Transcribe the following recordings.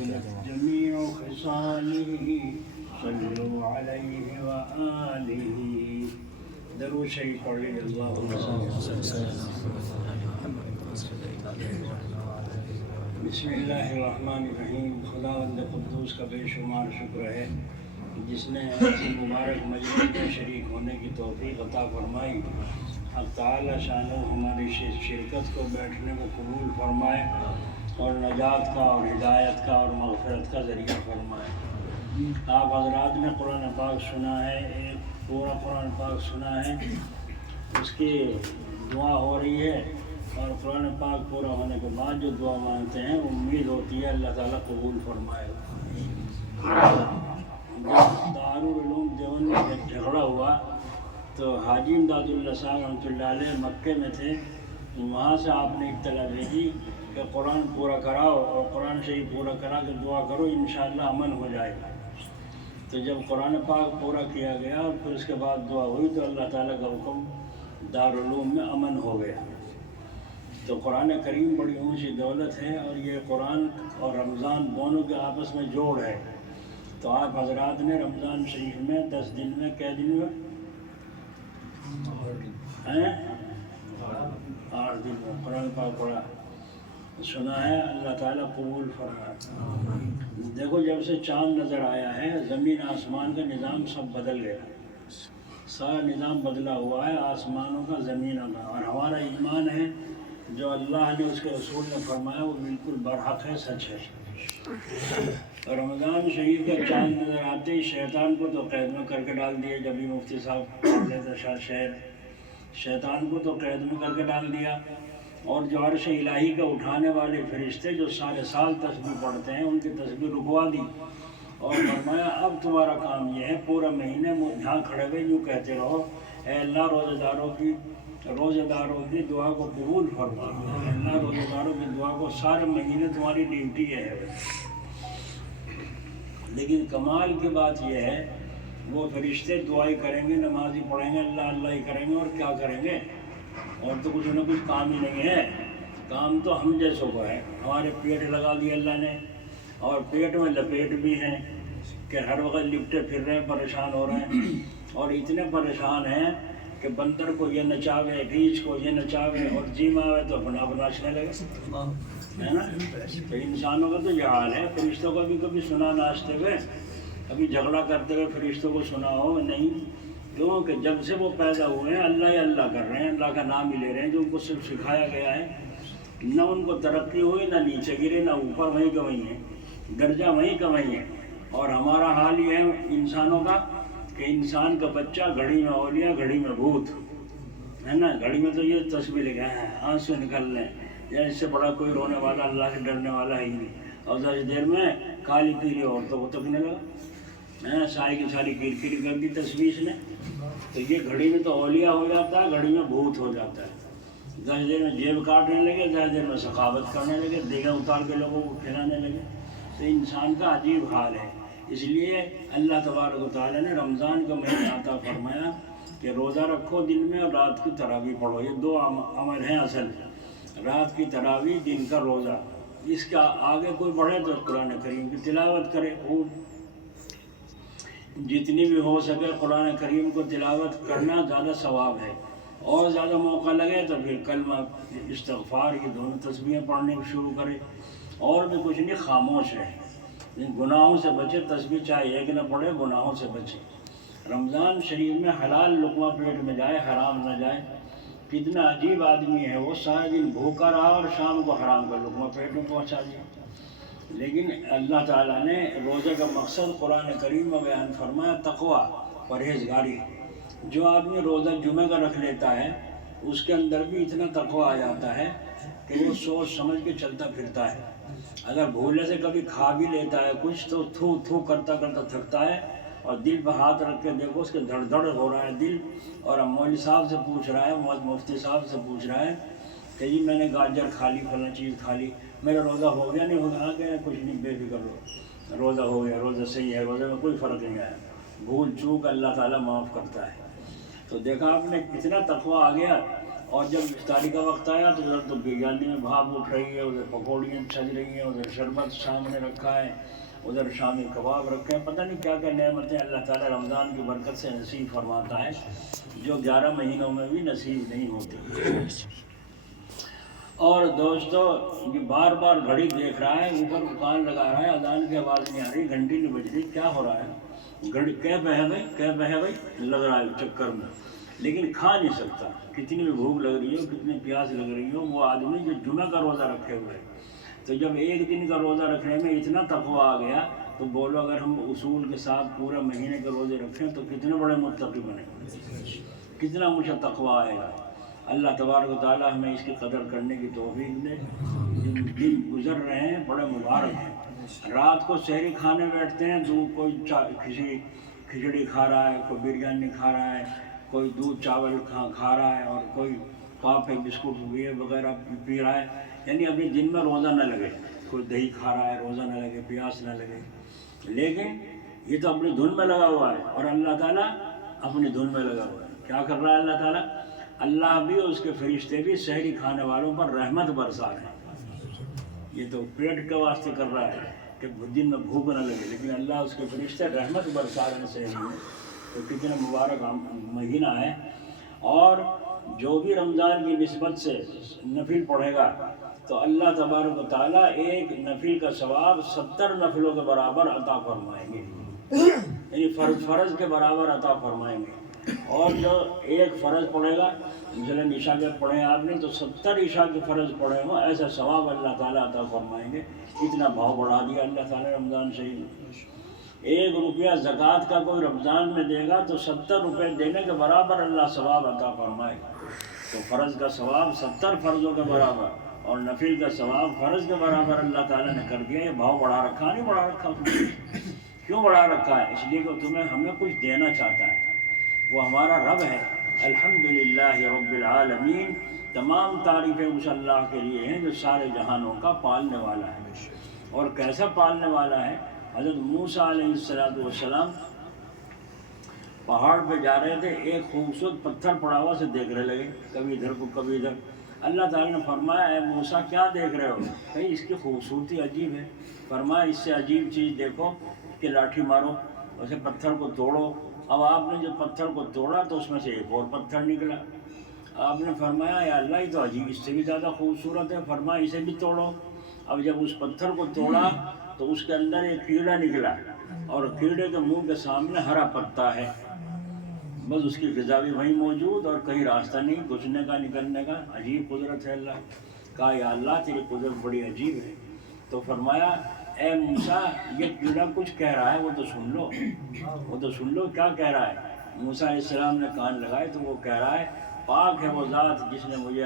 حسنت جميع خصاله صلوا عليه وآله درود شریف پڑھ لیجیے اللہم بسم اللہ الرحمن الرحیم. خداوند قدوس کا بے شمار شکر ہے جس نے ایسی مبارک مجلس میں شریک ہونے کی توفیق عطا فرمائی. حق تعالی شانہ ہماری شرکت کو بیٹھنے کو قبول فرمائے اور نجات کا اور ہدایت کا اور مغفرت کا ذریعہ فرمائے. آپ حضرات نے قرآن پاک سنا ہے، ایک پورا قرآن پاک سنا ہے، اس کی دعا ہو رہی ہے اور قرآن پاک پورا ہونے کے بعد جو دعا مانگتے ہیں امید ہوتی ہے اللہ تعالیٰ قبول فرمائے. دارالعلوم دیوبند میں جب جھگڑا ہوا تو حاجی امداد اللہ صاحب رحمۃ اللہ علیہ مکے میں تھے. وہاں سے آپ نے اطلاع بھیجی کہ قرآن پورا کراؤ اور قرآن شریف پورا کرا کے دعا کرو انشاءاللہ امن ہو جائے گا. تو جب قرآن پاک پورا کیا گیا اور پھر اس کے بعد دعا ہوئی تو اللہ تعالیٰ کا حکم دارالعلوم میں امن ہو گیا. تو قرآن کریم بڑی اونچی دولت ہے اور یہ قرآن اور رمضان دونوں کے آپس میں جوڑ ہے. تو آپ حضرات نے رمضان شریف میں 10 دن میں کیا دن میں 8 دن میں قرآن پاک پڑھا سنا ہے. اللہ تعالیٰ قبول فرمائے. دیکھو جب سے چاند نظر آیا ہے زمین آسمان کا نظام سب بدل گیا، سارا نظام بدلا ہوا ہے آسمانوں کا زمینوں کا. اور ہمارا ایمان ہے جو اللہ نے اس کے رسول نے فرمایا وہ بالکل برحق ہے، سچ ہے. رمضان شریف کا چاند نظر آتے ہی شیطان کو تو قید میں کر کے ڈال دیا. جب بھی مفتی صاحب پڑھ لیتے شہر شیطان کو تو قید میں کر کے ڈال دیا. اور جو عرش الہی کا اٹھانے والے فرشتے جو سارے سال تسبیح پڑھتے ہیں ان کی تسبیح رکوا دی اور فرمایا اب تمہارا کام یہ ہے پورا مہینے یہاں کھڑے ہوئے یوں کہتے رہو اے اللہ روزہ داروں کی دعا کو قبول فرما. اللہ روزہ داروں کی دعا کو سارے مہینے تمہاری ڈیوٹی ہے. لیکن کمال کی بات یہ ہے وہ فرشتے دعائی کریں گے، نمازی پڑھیں گے، اللہ اللہ ہی کریں گے اور کیا کریں گے. اور تو کچھ نہ کچھ کام ہی نہیں ہے. کام تو ہم جیسوں کو ہے. ہمارے پیٹ لگا دیا اللہ نے اور پیٹ میں لپیٹ بھی ہیں کہ ہر وقت لپٹے پھر رہے ہیں، پریشان ہو رہے ہیں. اور اتنے پریشان ہیں کہ بندر کو یہ نچاوے، ریچھ کو یہ نچاوے اور جیم آوے تو اپنا ناچنے لگے، ہے نا. تو انسانوں کا تو یہ حال ہے. فرشتوں کا بھی کبھی سنا ناچتے ہوئے، کبھی جھگڑا کرتے ہوئے فرشتوں کو سنا ہو نہیں. کیوں کہ جب سے وہ پیدا ہوئے ہیں اللہ ہی اللہ کر رہے ہیں، اللہ کا نام ہی لے رہے ہیں جو ان کو صرف سکھایا گیا ہے. نہ ان کو ترقی ہوئی، نہ نیچے گرے، نہ اوپر وہیں کا وہیں ہے، درجہ وہیں کا وہیں ہے. اور ہمارا حال یہ ہے انسانوں کا کہ انسان کا بچہ گھڑی میں اولیاء گھڑی میں بھوت، ہے نا. گھڑی میں تو یہ تصویر لگا ہے آنسو نکل رہے ہیں یا اس سے بڑا کوئی رونے والا اللہ سے ڈرنے والا ہی نہیں. اور ذرا دیر میں کالی پیلی عورتوں کو تکنے لگا، ساری کی ساری کیرکری کر دی تصویر نے. تو یہ گھڑی میں تو اولیاء ہو جاتا ہے، گھڑی میں بھوت ہو جاتا ہے. ذرا دیر میں جیب کاٹنے لگے، ذرا دیر میں سخاوت کرنے لگے، دیگیں اتار کے لوگوں کو کھلانے لگے. تو انسان کا عجیب حال ہے. اس لیے اللہ تبارک و تعالیٰ نے رمضان کا مہینہ عطا فرمایا کہ روزہ رکھو دن میں اور رات کی تراویح پڑھو. یہ 2 عمل ہیں اصل، رات کی تراویح، دن کا روزہ. اس کا آگے کوئی بڑھے تو قرآن کریم کی تلاوت کرے. جتنی بھی ہو سکے قرآن کریم کو تلاوت کرنا زیادہ ثواب ہے. اور زیادہ موقع لگے تو پھر کلمہ استغفار یہ دونوں تسبیحیں پڑھنے شروع کرے. اور بھی کچھ نہیں، خاموش رہے، گناہوں سے بچے. تسبیح چاہے ایک نہ پڑھے، گناہوں سے بچے. رمضان شریف میں حلال لقمہ پیٹ میں جائے، حرام نہ جائے. کتنا عجیب آدمی ہے وہ، سارے دن بھوکا رہا اور شام کو حرام کا لقمہ پیٹ میں پہنچا دیا. لیکن اللہ تعالیٰ نے روزے کا مقصد قرآن کریم میں بیان فرمایا تقویٰ، پرہیزگاری. جو آدمی روزہ جمعہ کا رکھ لیتا ہے اس کے اندر بھی اتنا تقویٰ آ جاتا ہے کہ وہ سوچ سمجھ کے چلتا پھرتا ہے. اگر بھولے سے کبھی کھا بھی لیتا ہے کچھ تو تھو تھو کرتا کرتا تھکتا ہے اور دل پہ ہاتھ رکھ کے دیکھو اس کے دھڑ دھڑ ہو رہا ہے دل. اور مولوی صاحب سے پوچھ رہا ہے، مفتی صاحب سے پوچھ رہا ہے کہ جی میں نے گاجر کھا لی، فلاں چیز کھا لی، میرا روزہ ہو گیا نہیں ہوگا؟ کہ کچھ نہیں، بے فکر رہو، روزہ ہو گیا، روزہ صحیح ہے، روزے میں کوئی فرق نہیں آیا. بھول چوک اللہ تعالیٰ معاف کرتا ہے. تو دیکھا آپ نے کتنا تقویٰ آ گیا. اور جب افطاری کا وقت آیا تو ادھر تو بریانی میں بھاپ اٹھ رہی ہے، ادھر پکوڑیاں چھج رہی ہیں، ادھر شربت سامنے رکھا ہے، ادھر شامی کباب رکھے ہیں، پتہ نہیں کیا کیا نعمتیں اللہ تعالیٰ رمضان کی برکت سے نصیب فرماتا ہے جو 11 مہینوں میں بھی نصیب نہیں ہوتی۔ اور دوستو یہ بار بار گھڑی دیکھ رہا ہے، اوپر کان لگا رہا ہے، اذان کی آواز نہیں آ رہی، گھنٹی نہیں بج رہی، کیا ہو رہا ہے؟ گھڑی کیف ہے بھائی، کیف ہے بھائی لگ رہا ہے چکر میں، لیکن کھا نہیں سکتا، کتنی بھی بھوک لگ رہی ہو، کتنی پیاس لگ رہی ہو۔ وہ آدمی جو جمعہ کا روزہ رکھے ہوئے، تو جب ایک دن کا روزہ رکھنے میں اتنا تقویٰ آ گیا تو بولو اگر ہم اصول کے ساتھ پورے مہینے کے روزے رکھیں تو کتنے بڑے متقی بنیں گے، کتنا مجھے تقویٰ آئے گا۔ اللہ تبارک و تعالیٰ ہمیں اس کی قدر کرنے کی توفیق دے۔ دن گزر رہے ہیں بڑے مبارک ہیں، رات کو سحری کھانے بیٹھتے ہیں، کوئی کھچڑی کھا رہا ہے، کوئی بریانی کھا رہا ہے، کوئی دودھ چاول کھا رہا ہے، اور کوئی پاپ بسکٹ وغیرہ پی رہا ہے، یعنی اپنے دن میں روزہ نہ لگے، کوئی دہی کھا رہا ہے، روزہ نہ لگے، پیاس نہ لگے، لیکن یہ تو اپنی دھن میں لگا ہوا ہے، اور اللہ تعالیٰ اپنی دھن میں لگا ہوا ہے۔ کیا کر رہا ہے اللہ تعالیٰ؟ اللہ بھی اور اس کے فرشتے بھی سحری کھانے والوں پر رحمت برسا رہے ہیں۔ یہ تو پیٹ کے واسطے کر رہا ہے کہ دن میں بھوک نہ لگے، لیکن اللہ اس کے فرشتے رحمت برسا رہے ہیں سحری میں، تو کتنا مبارک مہینہ ہے۔ اور جو بھی رمضان کی نسبت سے نفل پڑھے گا تو اللہ تبارک و تعالیٰ ایک نفل کا ثواب 70 نفلوں کے برابر عطا فرمائیں گے، یعنی فرض کے برابر عطا فرمائیں گے۔ اور جو ایک فرض پڑھے گا، مثلاً عشاء کے پڑھیں آپ نے تو 70 عشاء کے فرض پڑھے ہوں، ایسا ثواب اللہ تعالیٰ عطا فرمائیں گے۔ اتنا بھاؤ بڑھا دیا اللہ تعالیٰ رمضان شریف میں۔ 1 روپیہ زکوٰۃ کا کوئی رمضان میں دے گا تو 70 روپے دینے کے برابر اللہ ثواب عطا فرمائے گا۔ تو فرض کا ثواب 70 فرضوں کے برابر، اور نفل کا ثواب فرض کے برابر اللہ تعالیٰ نے کر دیا۔ یہ بھاؤ بڑھا رکھا نہیں بڑھا رکھا؟ کیوں بڑھا رکھا ہے؟ اس لیے کہ ہمیں کچھ دینا چاہتا ہے، وہ ہمارا رب ہے۔ الحمدللہ رب العالمین، تمام تعریفیں اس اللہ کے لیے ہیں جو سارے جہانوں کا پالنے والا ہے۔ اور کیسا پالنے والا ہے؟ حضرت موسیٰ علیہ السلام پہاڑ پہ جا رہے تھے، ایک خوبصورت پتھر پڑا ہوا سے دیکھنے لگے، کبھی ادھر کو کبھی ادھر۔ اللہ تعالیٰ نے فرمایا اے موسیٰ کیا دیکھ رہے ہو؟ بھائی اس کی خوبصورتی عجیب ہے۔ فرمایا اس سے عجیب چیز دیکھو کہ لاٹھی مارو، اسے پتھر کو توڑو۔ اب آپ نے جب پتھر کو توڑا تو اس میں سے ایک اور پتھر نکلا۔ آپ نے فرمایا یا اللہ یہ تو عجیب، اس سے بھی زیادہ خوبصورت ہے۔ فرمایا اسے بھی توڑو۔ اب جب اس پتھر کو توڑا تو اس کے اندر ایک کیڑا نکلا، اور کیڑے کے منہ کے سامنے ہرا پتا ہے، بس اس کی غذا بھی وہیں موجود اور کہیں راستہ نہیں گھسنے کا نکلنے کا۔ عجیب قدرت ہے اللہ۔ کہا یا اللہ تیری قدرت بڑی عجیب ہے۔ تو فرمایا اے موسیٰ یہ کیڑا کچھ کہہ رہا ہے، وہ تو سن لو، وہ تو سن لو کیا کہہ رہا ہے۔ موسیٰ علیہ السلام نے کان لگائے تو وہ کہہ رہا ہے پاک ہے وہ ذات جس نے مجھے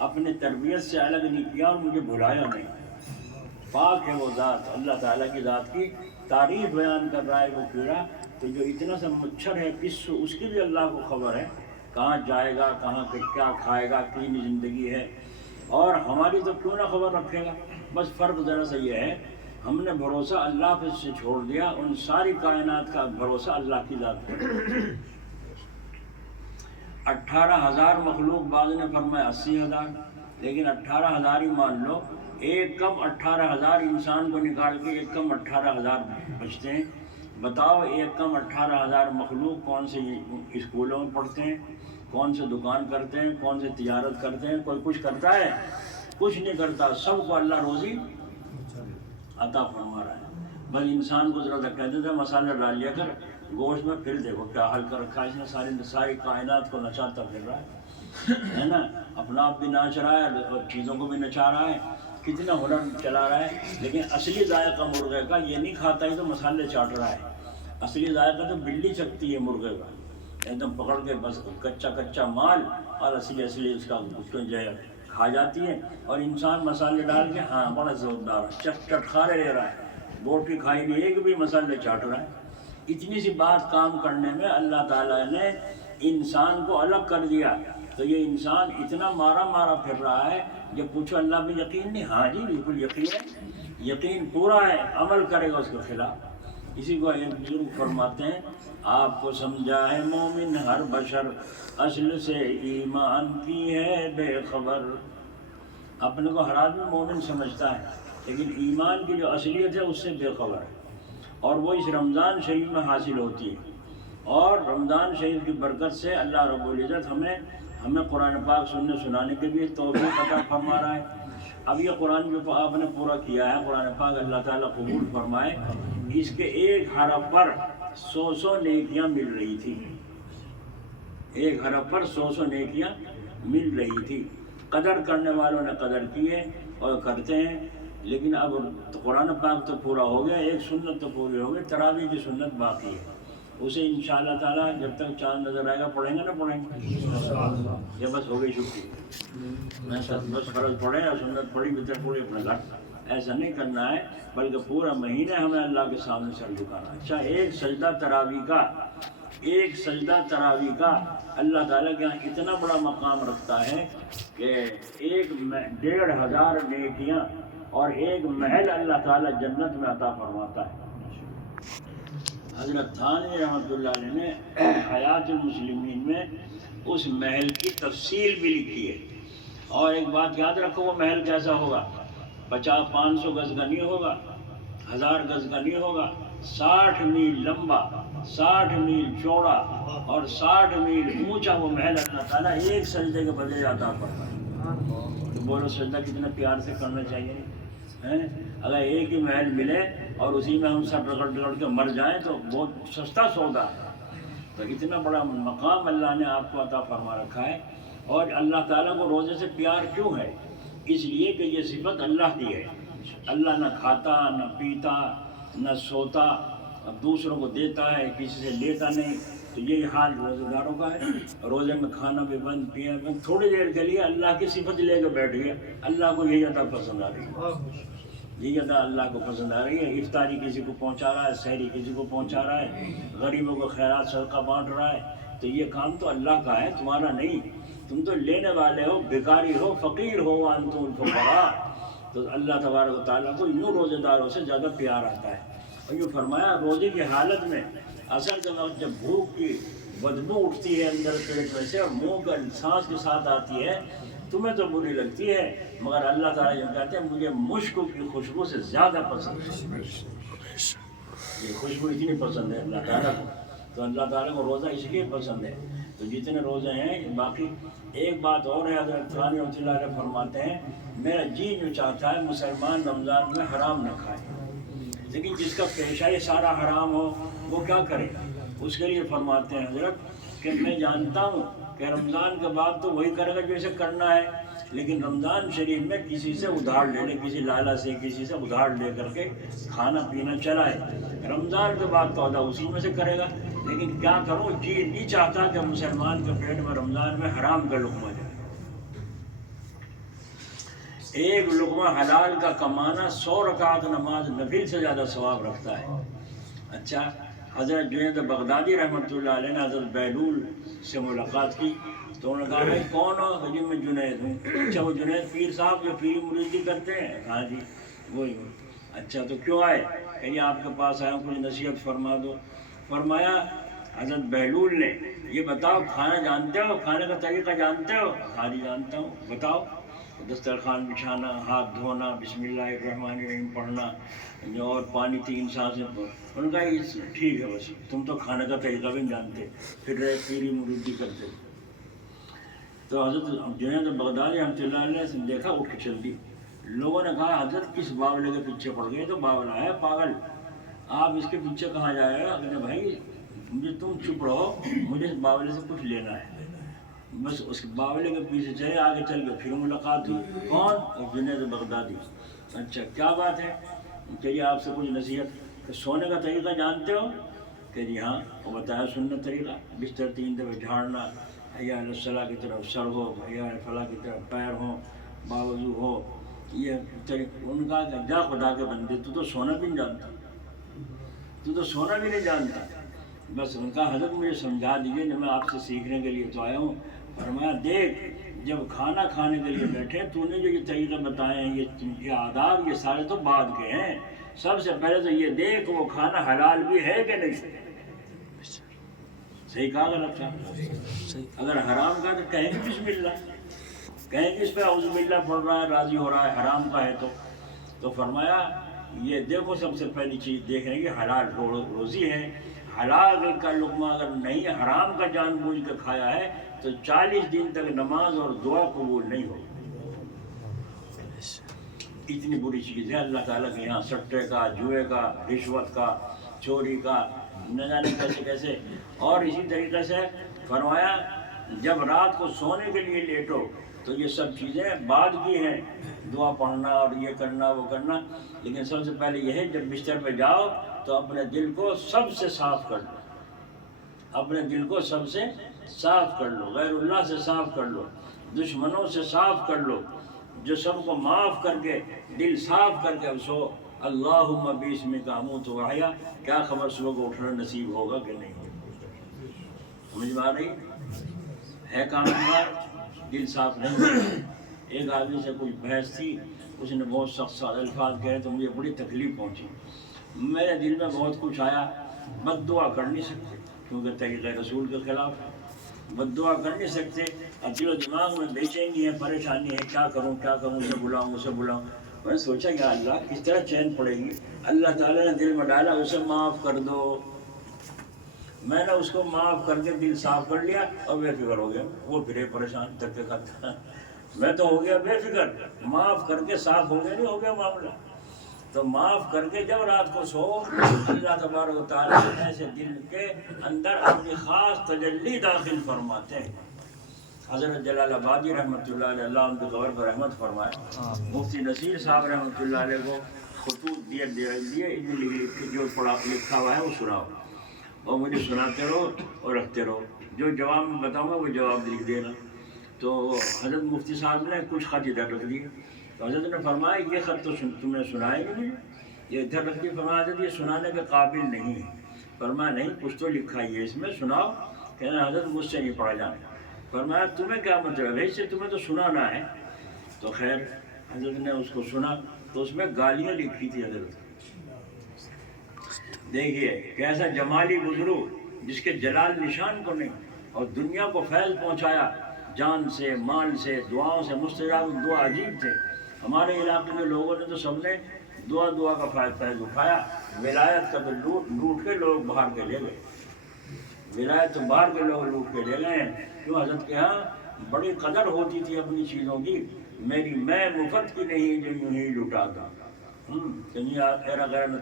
اپنے تربیت سے الگ نہیں کیا اور مجھے بھلایا نہیں۔ پاک ہے وہ ذات، اللہ تعالیٰ کی ذات کی تعریف بیان کر رہا ہے وہ کیڑا۔ تو جو اتنا سا مچھر ہے پسو، اس کی بھی اللہ کو خبر ہے کہاں جائے گا، کہاں کیا کھائے گا، کتنی زندگی ہے، اور ہماری تو کیوں نہ خبر رکھے گا۔ بس فرق ذرا سا یہ ہے ہم نے بھروسہ اللہ پہ سے چھوڑ دیا، ان ساری کائنات کا بھروسہ اللہ کی ذات پر۔ 18,000 مخلوق، بعض نے فرمایا 80,000، لیکن 18,000 ہی مان لو۔ ایک کم 18,000 انسان کو نکال کے ایک کم 18,000 بچتے ہیں۔ بتاؤ ایک کم 18,000 مخلوق کون سے اسکولوں میں پڑھتے ہیں، کون سے دکان کرتے ہیں، کون سے تجارت کرتے ہیں؟ کوئی کچھ کرتا ہے؟ کچھ نہیں کرتا۔ سب کو اللہ روزی عطا فرما رہا ہے۔ بس انسان کو ذرا کہتے تھے مسالہ ڈال لیا کر گوشت میں، پھر دیکھو کیا حل کر رکھا ہے اس نے، ساری کائنات کو نچاتا پھر رہا ہے نا، اپنا آپ بھی ناچ رہا ہے اور چیزوں کو بھی نچا رہا ہے، کتنا ہنر چلا رہا ہے، لیکن اصلی ذائقہ مرغے کا یہ نہیں کھاتا ہی تو مسالے چاٹ رہا ہے۔ اصلی ذائقہ تو بلی چکتی ہے مرغے کا، ایک دم پکڑ کے بس کچا مال، اور اصلی اس کا اس کو جو ہے کھا جاتی ہے، اور انسان مسالے ڈال کے ہاں بڑا زوردار چٹخارے لے رہا ہے، بوٹی کھائی نہیں ایک بھی مسالے چاٹ رہا ہے۔ اتنی سی بات کام کرنے میں اللہ تعالیٰ نے انسان کو الگ کر دیا، تو یہ انسان اتنا مارا پھر رہا ہے، جب پوچھو اللہ پہ یقین نہیں، ہاں جی بالکل یقین ہے، یقین پورا ہے، عمل کرے گا اس کے خلاف۔ اسی کو ایک بزرگ فرماتے ہیں آپ کو سمجھا ہے مومن ہر بشر اصل سے ایمان کی ہے بے خبر. اپنے کو ہر آدمی مومن سمجھتا ہے لیکن ایمان کی جو اصلیت ہے اس سے بے خبر ہے، اور وہ اس رمضان شریف میں حاصل ہوتی ہے. اور رمضان شریف کی برکت سے اللہ رب العزت ہمیں قرآن پاک سنانے کے بھی توفیق عطا فرما رہا ہے. اب یہ قرآن جو آپ نے پورا کیا ہے قرآن پاک اللہ تعالیٰ قبول فرمائے. اس کے ایک حرف پر 100 نیکیاں مل رہی تھی، ایک حرف پر 100 نیکیاں مل رہی تھی. قدر کرنے والوں نے قدر کی ہے اور کرتے ہیں. لیکن اب قرآن پاک تو پورا ہو گیا، ایک سنت تو پوری ہو گئی، تراویح کی سنت باقی ہے. اسے انشاءاللہ تعالیٰ جب تک چاند نظر آئے گا پڑھیں گے نہ پڑھیں گے؟ یہ بس ہو گئی چھٹی. بس فرض پڑھیں اور سنت پڑھی بہتر پوری اپنے گھر. ایسا نہیں کرنا ہے بلکہ پورا مہینہ ہمیں اللہ کے سامنے سر جھکانا. اچھا، ایک سجدہ تراویح کا اللہ تعالیٰ کے یہاں اتنا بڑا مقام رکھتا ہے کہ 1,500 نیکیاں اور ایک محل اللہ تعالیٰ جنت میں عطا فرماتا ہے. حضرت تھانوی رحمۃ اللہ علیہ نے حیات المسلمین میں اس محل کی تفصیل بھی لکھی ہے. اور ایک بات یاد رکھو، وہ محل کیسا ہوگا؟ 500 گز کا نہیں ہوگا، 1000 گز کا نہیں ہوگا، 60 میل لمبا، 60 میل چوڑا اور 60 میل اونچا وہ محل اللہ تعالیٰ ایک سجدے کے بدلے عطا فرمائے. تو بولو سجدہ کتنا پیار سے کرنا چاہیے. اگر ایک ہی محل ملے اور اسی میں ہم سب رگڑ کے مر جائیں تو بہت سستا سودا ہے. تو اتنا بڑا مقام اللہ نے آپ کو عطا فرما رکھا ہے. اور اللہ تعالیٰ کو روزے سے پیار کیوں ہے؟ اس لیے کہ یہ صفت اللہ کی ہے. اللہ نہ کھاتا نہ پیتا نہ سوتا، اب دوسروں کو دیتا ہے، کسی سے لیتا نہیں. تو یہی حال روزہ داروں کا ہے. روزے میں کھانا بھی بند، پینا بھی بند، تھوڑی دیر کے لیے اللہ کی صفت لے کے بیٹھ گیا. اللہ کو یہی عطا پسند آ رہی ہے، یہ عطا اللہ کو پسند آ رہی ہے. افطاری کسی کو پہنچا رہا ہے، سحری کسی کو پہنچا رہا ہے، غریبوں کو خیرات صدقہ بانٹ رہا ہے. تو یہ کام تو اللہ کا ہے، تمہارا نہیں. تم تو لینے والے ہو، بھکاری ہو، فقیر ہو، وانتم الفقراء. تو اللہ تبارک و تعالیٰ کو یوں روزے داروں سے زیادہ پیار آتا ہے. اور یوں فرمایا روزے کی حالت میں اثر کے وقت جب بھوک کی بدبو اٹھتی ہے اندر پیٹ میں سے اور منہ کا سانس کے ساتھ آتی ہے، تمہیں تو بری لگتی ہے، مگر اللہ تعالیٰ یہ کہتے ہیں مجھے مشک کی خوشبو سے زیادہ پسند ہے. یہ خوشبو اتنی پسند ہے اللہ تعالیٰ کو. تو اللہ تعالیٰ کو روزہ اس لیے پسند ہے. تو جتنے روزے ہیں باقی ایک بات اور ہے، حضرت تھانوی رحمۃ اللہ علیہ فرماتے ہیں میرا جی جو چاہتا ہے مسلمان رمضان میں حرام نہ کھائے، لیکن جس کا پیشہ یہ سارا حرام ہو وہ کیا کرے؟ اس کے لیے فرماتے ہیں حضرت کہ میں جانتا ہوں کہ رمضان کے بعد تو وہی کرے گا جو اسے کرنا ہے، لیکن رمضان شریف میں کسی سے ادھار لے لے، کسی لالا سے کسی سے ادھار لے کر کے کھانا پینا چلائے. رمضان کے بعد تو ادا اسی میں سے کرے گا. لیکن کیا کروں، جی نہیں چاہتا کہ مسلمان کے پیٹ میں رمضان میں حرام کا لقمہ جائے. ایک لقمہ حلال کا کمانا 100 رکعت نماز نفل سے زیادہ ثواب رکھتا ہے. اچھا، حضرت جنید بغدادی رحمۃ اللہ علیہ نے حضرت بہلول سے ملاقات کی تو انہوں نے کہا بھائی کون ہو؟ جی میں جنید ہوں. اچھا، وہ جنید پیر صاحب جو پیر مریدی کرتے ہیں؟ ہاں جی وہی ہوں. اچھا تو کیوں آئے؟ کہ یہ آپ کے پاس آیا ہوں کچھ نصیحت فرما دو. فرمایا حضرت بہلول نے یہ بتاؤ کھانا جانتے ہو، کھانے کا طریقہ جانتے ہو؟ ہاں جی جانتا ہوں. بتاؤ. دسترخوان بچھانا، ہاتھ دھونا، بسم اللہ الرحمن الرحیم پڑھنا اور پانی 3 سانسیں. انہوں نے کہا ٹھیک ہے، بس تم تو کھانے کا طریقہ بھی نہیں جانتے، پھر رہے پیری مریدی کرتے. تو حضرت جنید بغدادی رحمۃ اللہ علیہ سے دیکھا اٹھ کے چل دی. لوگوں نے کہا حضرت کس باولے کے پیچھے پڑ گئے؟ تو باولا ہے پاگل، آپ اس کے پیچھے کہاں جائے گا؟ کہ بھائی مجھے تم چپ رہو، مجھے اس باولے سے کچھ لینا ہے. بس اس باولے کے پیچھے چلے، آگے چل کے پھر ملاقات ہوئی. کون؟ جنید بغدادی. اچھا کیا بات ہے؟ کہ یہ آپ سے کچھ نصیحت. کہ سونے کا طریقہ جانتے ہو؟ کہ جی ہاں. وہ بتایا سنت طریقہ، بستر 3 دفعہ جھاڑنا، حیا علی الصلاۃ کی طرف سر ہو، حیا علی الفلاح کی طرف پیر ہو، باوضو ہو. یہ ان کا جا خدا کے بندے تو سونا بھی نہیں جانتا، تو سونا بھی نہیں جانتا. بس ان کا حضرت مجھے سمجھا دیجیے کہ میں آپ سے سیکھنے کے لیے تو آیا ہوں. فرمایا دیکھ جب کھانا کھانے کے لیے بیٹھے تو نے جو یہ طریقے بتائے ہیں، یہ آداب یہ سارے تو بعد کے ہیں. سب سے پہلے تو یہ دیکھ وہ کھانا حلال بھی ہے کہ نہیں. صحیح کہا غلط کہا؟ اگر حرام کا تو کہیں گے بسم اللہ، کہیں گے اس پہ اعوذ باللہ پڑھ رہا ہے، راضی ہو رہا ہے. حرام کا ہے تو فرمایا یہ دیکھو سب سے پہلی چیز دیکھ رہے ہیں کہ حلال روزی ہے. حلال کا لقمہ اگر نہیں حرام کا جان بوجھ کے کھایا ہے تو 40 دن تک نماز اور دعا قبول نہیں ہوگی. اتنی بری چیز ہے اللہ تعالیٰ کے یہاں، سٹے کا، جوئے کا، رشوت کا، چوری کا، نہ جانے کیسے کیسے. اور اسی طریقے سے فرمایا جب رات کو سونے کے لیے لیٹو تو یہ سب چیزیں بعد کی ہیں، دعا پڑھنا اور یہ کرنا وہ کرنا، لیکن سب سے پہلے یہ ہے جب بستر پہ جاؤ تو اپنے دل کو سب سے صاف کر لو، اپنے دل کو سب سے صاف کر لو، غیر اللہ سے صاف کر لو، دشمنوں سے صاف کر لو، جو سب کو معاف کر کے دل صاف کر کے سو. اللہم باسمک اموت و احیا، کیا خبر صبح کو اٹھنا نصیب ہوگا کہ نہیں ہوگا. سمجھ میں آ رہی ہے کام ہمارا دل صاف نہیں. ایک آدمی سے کچھ بحث تھی، اس نے بہت سخت الفاظ کہے تو مجھے بڑی تکلیف پہنچی. میرے دل میں بہت کچھ آیا، بد دعا کر نہیں سکتے کیونکہ طریقہ رسول کے خلاف ہے، بد دعا کر نہیں سکتے. اب دل و دماغ میں بے چینی ہے، پریشانی ہے، کیا کروں اسے بلاؤں اسے بلاؤں. میں نے سوچا یا اللہ کس طرح چین پڑے گی. اللہ تعالیٰ نے دل میں ڈالا اسے معاف کر دو. میں نے اس کو معاف کر کے دل صاف کر لیا اور بے فکر ہو گیا. وہ پھرے پریشان تک کرتا، میں تو ہو گیا بے فکر. معاف کر کے صاف ہو گیا، نہیں ہو گیا معاملہ. تو معاف کر کے جب رات کو سو، اللہ تبارک و تعالیٰ ایسے دل کے اندر اپنی خاص تجلی داخل فرماتے ہیں. حضرت جلال آبادی رحمۃ اللہ علیہ، اللہ ان کے قبر پر رحمت فرمائے. مفتی نصیر صاحب رحمۃ اللہ علیہ کو خطوط دیے جو پڑھا لکھا ہوا ہے وہ سناؤ اور مجھے سناتے رہو اور رکھتے رہو. جو جواب میں بتاؤں گا وہ جواب لکھ دینا. تو حضرت مفتی صاحب نے کچھ خط ادھر رکھ دیے. تو حضرت نے فرمایا یہ خط تو تم نے سنا ہی نہیں، یہ ادھر رکھ دیے. فرمایا حضرت یہ سنانے کے قابل نہیں ہے. فرمایا نہیں کچھ تو لکھا ہی ہے اس میں، سناؤ. کہنا حضرت مجھ سے نہیں پڑھا جانا. فرمایا تمہیں کیا مطلب ہے، اس سے تمہیں تو سنانا ہے. تو خیر حضرت نے اس کو سنا تو اس میں گالیاں لکھی تھی حضرت. دیکھیے کیسا جمالی بزرگ جس کے جلال نشان کو نہیں، اور دنیا کو فیض پہنچایا جان سے، مال سے، دعاؤں سے. مستجاب دعا عجیب تھے. ہمارے علاقے کے لوگوں نے تو سب نے دعا کا فیض اٹھایا. ولایت کا تو لوٹ کے لوگ باہر کے لے گئے. ولایت تو باہر کے لوگ لوٹ کے لے گئے. کیوں؟ حضرت کے ہاں بڑی قدر ہوتی تھی اپنی چیزوں کی. میری میں مفت کی نہیں جو یوں ہی لٹاتا.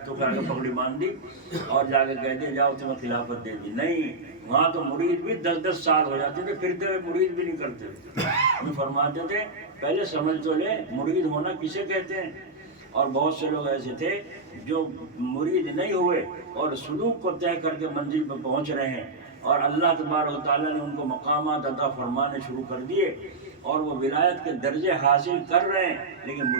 تو پگڑی باندھ دی اور جا کے کہہ دیا جاؤ تمہیں خلافت دے دی. نہیں، وہاں تو مرید بھی 10 سال ہو جاتے تھے، پھرتے ہوئے مرید بھی نہیں کرتے تھے. ہمیں فرماتے تھے پہلے سمجھ تو لے مرید ہونا کسے کہتے ہیں. اور بہت سے لوگ ایسے تھے جو مرید نہیں ہوئے اور سلوک کو طے کر کے منزل پر پہنچ رہے ہیں، اور اللہ تبارک و تعالیٰ نے ان کو مقامات عطا فرمانے شروع کر دیے اور وہ ولایت کے درجے حاصل کر رہے ہیں، لیکن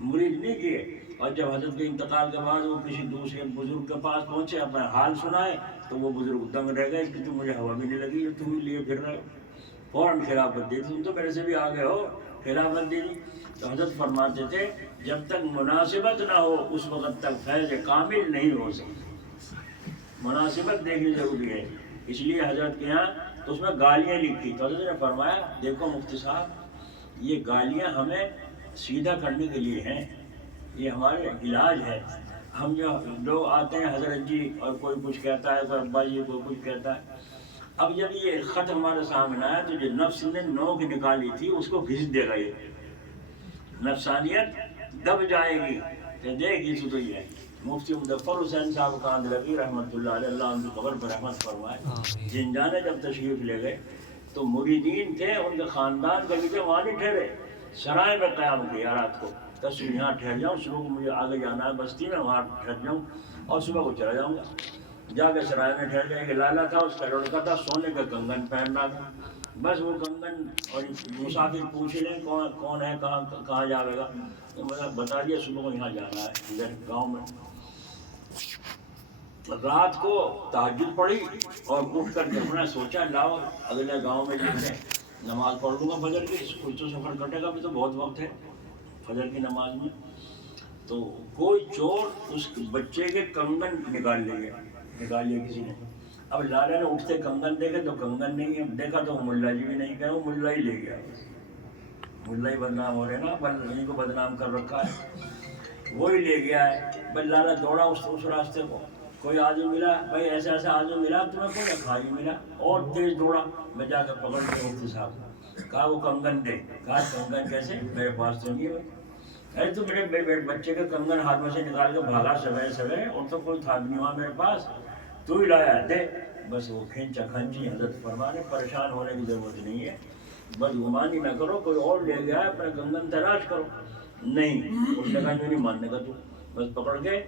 مرید نہیں کیے. اور جب حضرت کے انتقال کے بعد وہ کسی دوسرے بزرگ کے پاس پہنچے، اپنا حال سنائے تو وہ بزرگ دنگ رہ گئے کہ تم مجھے ہوا بھی نہیں لگی، تم ہی لیے پھر رہے ہو. فوراً خلافت دی. تم تو میرے سے بھی آگے ہو، خلافت دی. تو حضرت فرماتے تھے جب تک مناسبت نہ ہو اس وقت تک فیض کامل نہیں ہو سکتا. مناسبت دیکھنی ضروری ہے. اس لیے حضرت کے یہاں تو اس میں گالیاں لکھی. تو حضرت نے فرمایا دیکھو مفتی صاحب یہ گالیاں ہمیں سیدھا کرنے کے لیے ہیں، یہ ہمارے علاج ہے. ہم جو لوگ آتے ہیں حضرت جی اور کوئی کچھ کہتا ہے، کوئی ابا جی کوئی کچھ کہتا ہے. اب جب یہ خط ہمارے سامنے آیا تو جو نفس نے نوک نکالی تھی اس کو گھس دے گا. یہ نفسانیت دب جائے گی کہ دیکھ تو یہ ہے. مفتی مظفر حسین صاحب کاندلوی رحمۃ اللہ علیہ، اللہ ان کی قبر پر رحمت فرمائے، جن جانے جب تشریف لے گئے تو مریدین تھے ان کے خاندان کبھی کے وہاں نہیں ٹھہرے، سرائے میں قیام کیا رات کو. تصویر یہاں ٹھہر جاؤں، صبح کو مجھے آگے جانا ہے بستی میں، وہاں ٹھہر جاؤں اور صبح کو چلا جاؤں گا. جا کے سرائے میں ٹھہر گئے. کہ لالا تھا اس کا لڑکا تھا سونے کا کنگن پہن رہا تھا. بس وہ کنگن اور مسافر پوچھ لیں کون ہے، کہاں جاوے گا، بتا دیا صبح کو یہاں جانا ہے ادھر گاؤں میں. رات کو تہجد پڑھی اور اٹھ کر کے انہوں نے سوچا لاؤ اگلے گاؤں میں جا کے نماز پڑھ لوں گا فجر کی، کچھ تو سفر کٹے گا، بھی تو بہت وقت ہے فجر کی نماز میں. تو کوئی چور اس بچے کے کنگن نکال لیا کسی نے. اب لالا نے اٹھتے کنگن دیکھے تو کنگن نہیں ہے, دیکھا تو ملا جی بھی نہیں, کہ وہ ملا ہی لے گیا. ملا ہی بدنام ہو رہے نا, انہیں کو بدنام کر رکھا ہے, وہی لے گیا ہے. بھائی لالا دوڑا اس راستے کو, کوئی آدمی ملا, بھائی ایسا ایسا آدمی ملا تمہیں, کوئی کھائی ملا, اور تیز دوڑا. میں جا کے پکڑ کے مفتی صاحب کہا وہ کنگن دے. کہا کنگن کیسے, میرے پاس تو نہیں ہے. ارے تو میرے بچے کے کنگن ہاتھ میں سے نکال کے بھاگا سویرے سویرے, اور تو کوئی تھا نہیں وہاں میرے پاس, تو ہی لایا دے. بس وہ کھینچا کھنچی. حضرت فرمانے پریشان ہونے کی ضرورت نہیں ہے, بدگمانی نہ کرو, کوئی اور لے گیا ہے اپنا کنگن تلاش کرو. نہیں, اس نے کہا جو نہیں ماننے کا تو. بس پکڑ کے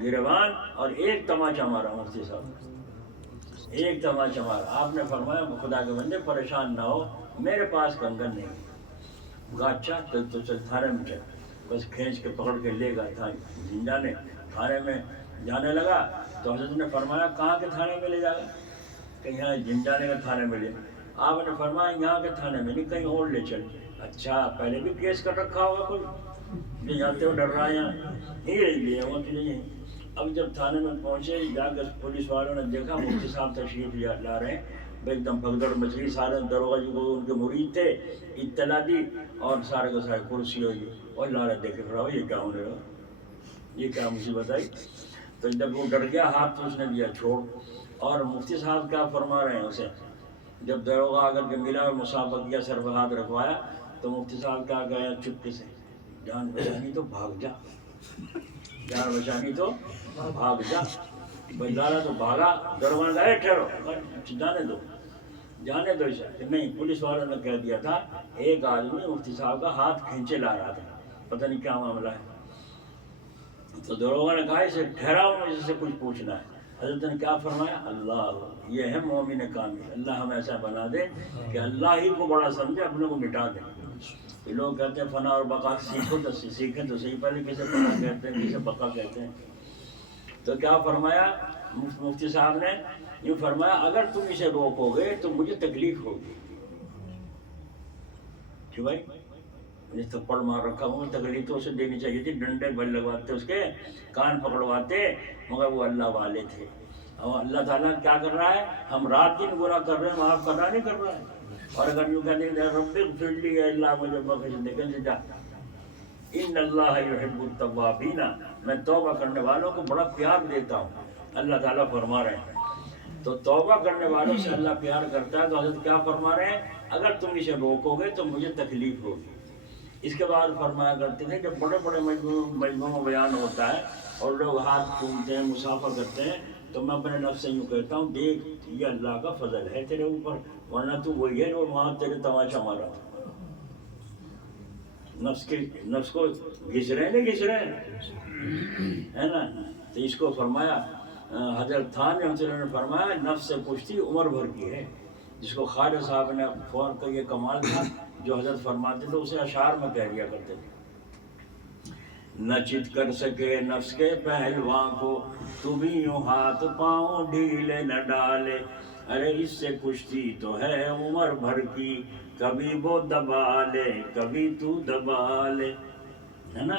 گریبان اور ایک تماچا مارا مفتی صاحب, ایک تماچا مارا. آپ نے فرمایا خدا کے بندے پریشان نہ ہو, میرے پاس کنگن نہیں. کہا اچھا تو چل تھانے میں چل. بس کھینچ کے پکڑ کے لے گا تھا جانے. تھانے میں جانے لگا تو حضرت نے فرمایا کہاں کے تھانے میں لے جا گا, کہ یہاں جنجانے کے تھانے میں لے. آپ نے فرمایا یہاں کے تھانے میں نہیں, کہیں اور لے چل. اچھا پہلے بھی کیس کر رکھا ہوگا کوئی, نہیں جاتے ہو ڈر رہا ہے, یہاں نہیں لے لیا وہ تو نہیں. اب جب تھانے میں پہنچے, جا کر پولیس والوں نے دیکھا مفتی صاحب تشریف لا رہے ہیں, ایک دم بھگدڑ مچ گئی. سارے دروگا جو کو ان کے مرید تھے اطلاع دی, اور سارے کے سارے کرسی ہوئی. اور لالا دیکھے کھڑا ہو, یہ کیا ہونے لگا, یہ کیا مصیبت آئی. تو جب وہ ڈر گیا, ہاتھ تو اس نے دیا چھوڑ. اور مفتی صاحب کیا فرما رہے ہیں اسے, جب دروگا آ کر کے ملا اور مسافہ کیا, سر پہ ہاتھ رکھوایا, تو مفتی صاحب کیا گیا چپکے سے, جان بچانی تو بھاگ جا, جان بچانی تو بھاگ جا. بھائی لالا تو بھاگا, دروگا نے کہا ٹھہرو, جانے دو جانے دو اسے. نہیں, پولیس والوں نے کہہ دیا تھا ایک آدمی مفتی صاحب کا ہاتھ کھینچے لا رہا تھا, پتہ نہیں کیا معاملہ ہے. تو دروگا نے کہا اسے ٹھہراؤ, مجھ سے کچھ پوچھنا ہے. حضرت نے کیا فرمایا, اللہ, یہ ہے مومن کامل. اللہ ہمیں ایسا بنا دے کہ اللہ ہی کو بڑا سمجھے, اپنے کو مٹا دے. یہ لوگ کہتے ہیں فنا اور بقا سیکھو تو سیکھیں تو صحیح, پہلے کسے فنا کہتے ہیں کسے بقا کہتے ہیں. تو کیا فرمایا مفتی صاحب نے, یوں فرمایا اگر تم اسے روکو گے تو مجھے تکلیف ہوگی. کہ بھائی مجھے تھپڑ مار رکھا ہوں, تکلیف تو اسے دینی چاہیے تھی, ڈنڈے بل لگواتے, اس کے کان پکڑواتے, مگر وہ اللہ والے تھے. اور اللہ تعالیٰ کیا کر رہا ہے, ہم رات دن گناہ کر رہے ہیں, معاف کرنا نہیں کر رہا ہے. اور اگر یوں کہتے ہیں رب اغفر لی, اللہ مجھے بخش دے, کیسے جا, ان اللہ یحب التوابین, میں توبہ کرنے والوں کو بڑا پیار دیتا ہوں. اللہ تعالیٰ فرما رہے ہیں تو توبہ کرنے والوں سے اللہ پیار کرتا ہے. تو حضرت کیا فرما رہے ہیں, اگر تم اسے روکو گے تو مجھے تکلیف ہوگی. اس کے بعد فرمایا کرتے تھے جب بڑے بڑے مجموعوں بیان ہوتا ہے اور لوگ ہاتھ چومتے ہیں, مسافہ کرتے ہیں, تو میں اپنے نفس سے یوں کہتا ہوں, دیکھ یہ اللہ کا فضل ہے تیرے اوپر, ورنہ تو وہی ہے جو وہاں تیرے تماشا مارا. نفس کو گھس رہے نہیں گھس رہے ہے نا. تو اس کو فرمایا حضرت تھان نے فرمایا نفس سے پشتی عمر بھر کی ہے, جس کو خواجہ صاحب نے فوراً کا یہ کمال تھا جو حضرت فرماتے تھے, اسے اشعار میں کہہ دیا کرتے تھے. نہ چت کر سکے نفس کے پہلواں کو, تو بھی یوں ہاتھ پاؤں ڈھیلے نہ ڈالے. ارے اس سے کشتی تو ہے عمر بھر کی, کبھی وہ دبا لے کبھی تو دبا لے, ہے نا.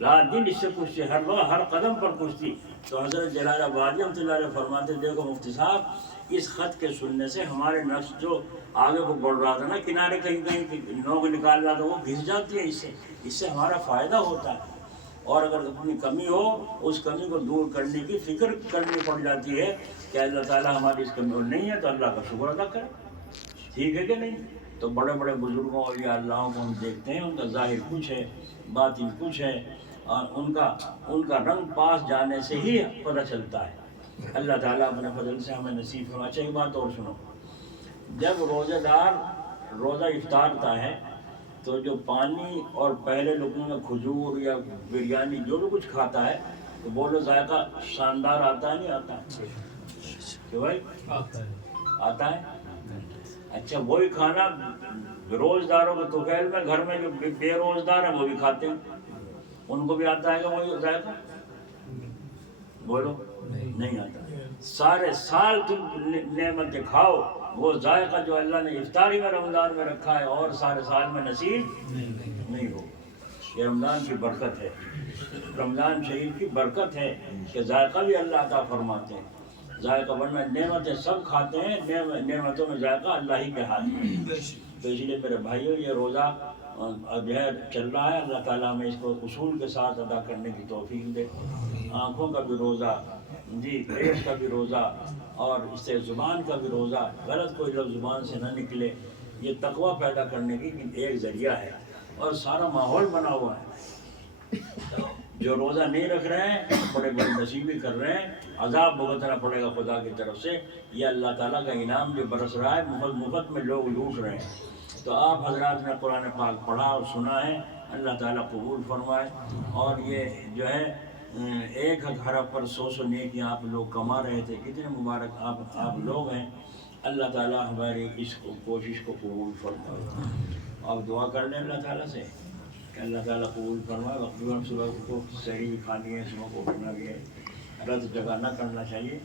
رات دن اس سے کشتی, ہر وقت ہر قدم پر کشتی. تو حضرت جلال آبادی رحمۃ اللہ علیہ فرماتے, دیکھو مفتی صاحب اس خط کے سننے سے ہمارے نفس جو آگے کو بڑھ رہا تھا نا, کنارے کہیں کہیں نوک نکال رہا تھا, وہ گھس جاتی ہے. اس سے ہمارا فائدہ ہوتا ہے. اور اگر اپنی کمی ہو, اس کمی کو دور کرنے کی فکر کرنی پڑ جاتی ہے کہ اللہ تعالیٰ ہماری اس کمی نہیں ہے, تو اللہ کا شکر ادا کرے. ٹھیک ہے کہ نہیں. تو بڑے بڑے بزرگوں اور یا اللہوں کو ہم دیکھتے ہیں, ان کا ظاہر کچھ ہے, باطن کچھ ہے, اور ان کا رنگ پاس جانے سے ہی پتہ چلتا ہے. اللہ تعالیٰ اپنے فضل سے ہمیں نصیب فرمائے. اچھا ایک بات اور سنو, جب روزہ دار روزہ افطارتا ہے تو جو پانی اور پہلے لقمے میں کھجور یا بریانی جو بھی کچھ کھاتا ہے, تو بولو ذائقہ شاندار آتا ہے نہیں آتا ہے, کہ بھائی آتا ہے. اچھا وہی کھانا روزداروں کے طفیل میں گھر میں جو بے روزدار ہیں وہ بھی کھاتے ہیں, ان کو بھی آتا ہے کہ وہی ذائقہ, بولو نہیں آتا. سارے سال تم نعمتیں کھاؤ, وہ ذائقہ جو اللہ نے افطاری میں رمضان میں رکھا ہے اور سارے سال میں نصیب نہیں ہو. یہ رمضان کی برکت ہے، رمضان شریف کی برکت ہے کہ ذائقہ بھی اللہ عطا فرماتے ہیں، ذائقہ ورنہ نعمتیں سب کھاتے ہیں، نعمتوں میں ذائقہ اللہ ہی کے ہاتھ میں۔ تو اس لیے میرے بھائیوں یہ روزہ جو ہے چل رہا ہے، اللہ تعالیٰ ہمیں اس کو اصول کے ساتھ ادا کرنے کی توفیق دے۔ آنکھوں کا بھی روزہ، جی پیٹ کا بھی روزہ، اور اس سے زبان کا بھی روزہ، غلط کوئی لفظ زبان سے نہ نکلے، یہ تقویٰ پیدا کرنے کی ایک ذریعہ ہے، اور سارا ماحول بنا ہوا ہے۔ جو روزہ نہیں رکھ رہے ہیں بڑے بڑے نصیبی کر رہے ہیں، عذاب بھگتنا پڑے گا خدا کی طرف سے، یہ اللہ تعالیٰ کا انعام جو برس رہا ہے، مفت میں لوگ لوٹ رہے ہیں۔ تو آپ حضرات نے قرآن پاک پڑھا اور سنا ہے، اللہ تعالیٰ قبول فرمائے، اور یہ جو ہے ایک حرف پر 100 نیکیاں آپ لوگ کما رہے تھے، کتنے مبارک آپ لوگ ہیں۔ اللہ تعالیٰ ہماری اس کوشش کو قبول فرمائے۔ آپ دعا کر لیں اللہ تعالیٰ سے کہ اللہ تعالیٰ قبول فرمائے۔ وقت صبح کو صحیح بھی کھانی ہے، صبح کو اٹھنا بھی ہے، غلط جگہ نہ کرنا چاہیے۔